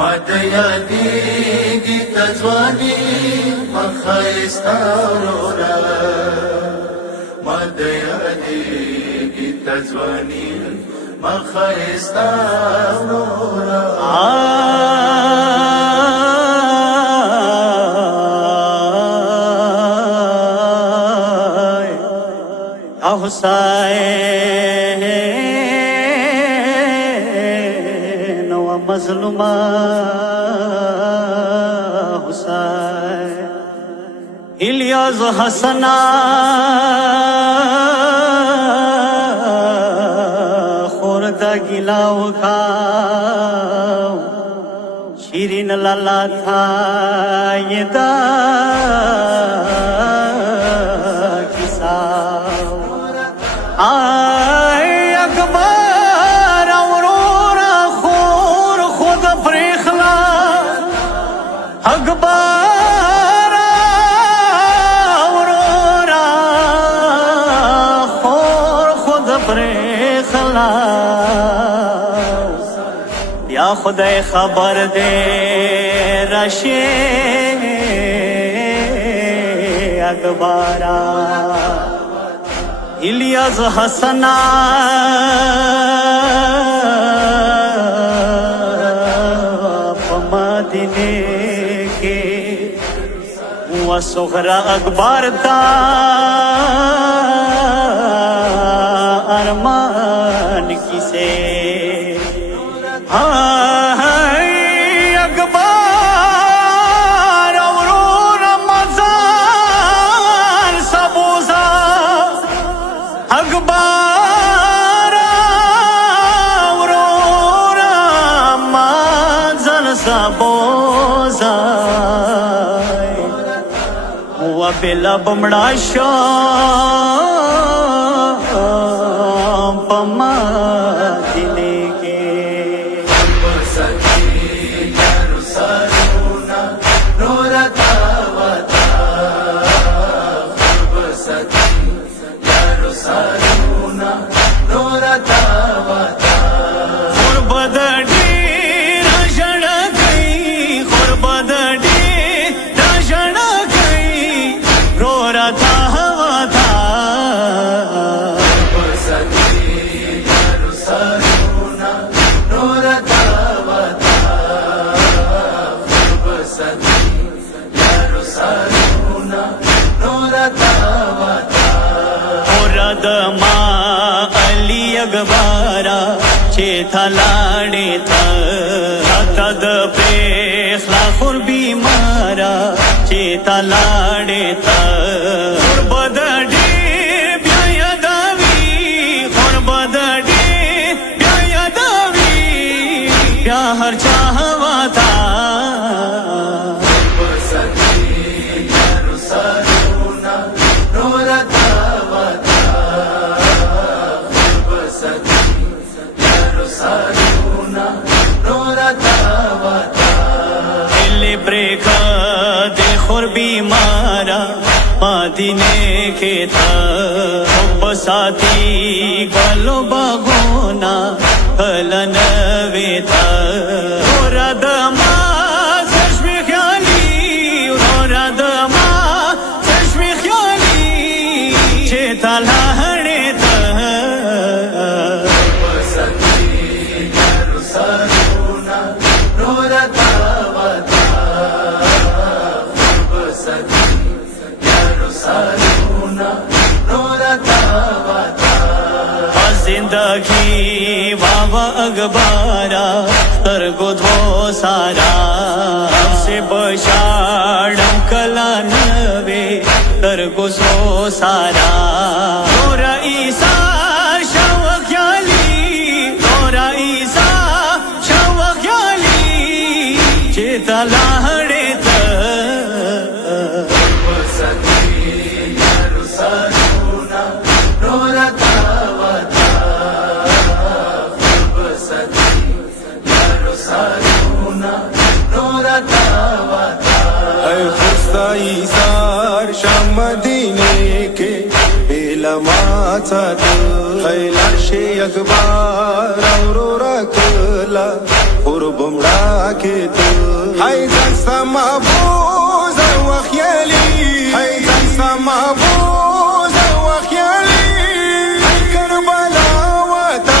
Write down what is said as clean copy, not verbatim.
ماته یادېږي ته ځواني ښایسته ورورا ماته یادېږي ته ځواني ښایسته ورورا حسین و مظلومہ حسین الیاس حسنا خوردا گلاو کھاو شیرین لالا تھا یہ دا آئے اکبر اورورا خور خود پریخلا اکبر اورورا خور خود پریخلا یا خدای خبر دے رشے اکبرا الیاس حسنا مدینے کے و صغرا اکبر تا ارمان کسے اکبر اورورا منزل سبوزای و بلا بمڑا شام پما دنے کے اکبارا چیتا لاڑے تھا تد پیخلا خور بیمارا چیتا لاڑے تھا خور بدڑی بیایا داوی خور بدڑی بیایا داوی بیا ہر چاہوا تھا بیمارا مدینے کے تھا بساتی گلو باغونا کلنوے تھا دما چشم خیالی دما چشم خیالی چیتا لاڑے تھا زندگی بابا اکبارا ترگو دھو سارا اب سے بشاڑم کلا نوے ترگو سو سارا نورا عیسیٰ شوقیالی نورا عیسیٰ شوقیالی چیتا لاڑے مدینے کے بیلماتا خیلاشی اکبر اورورا کلا قربمړه کېده هاي ځان سما بوز او خیالي هاي ځان سما بوز او خیالي کربلا وتا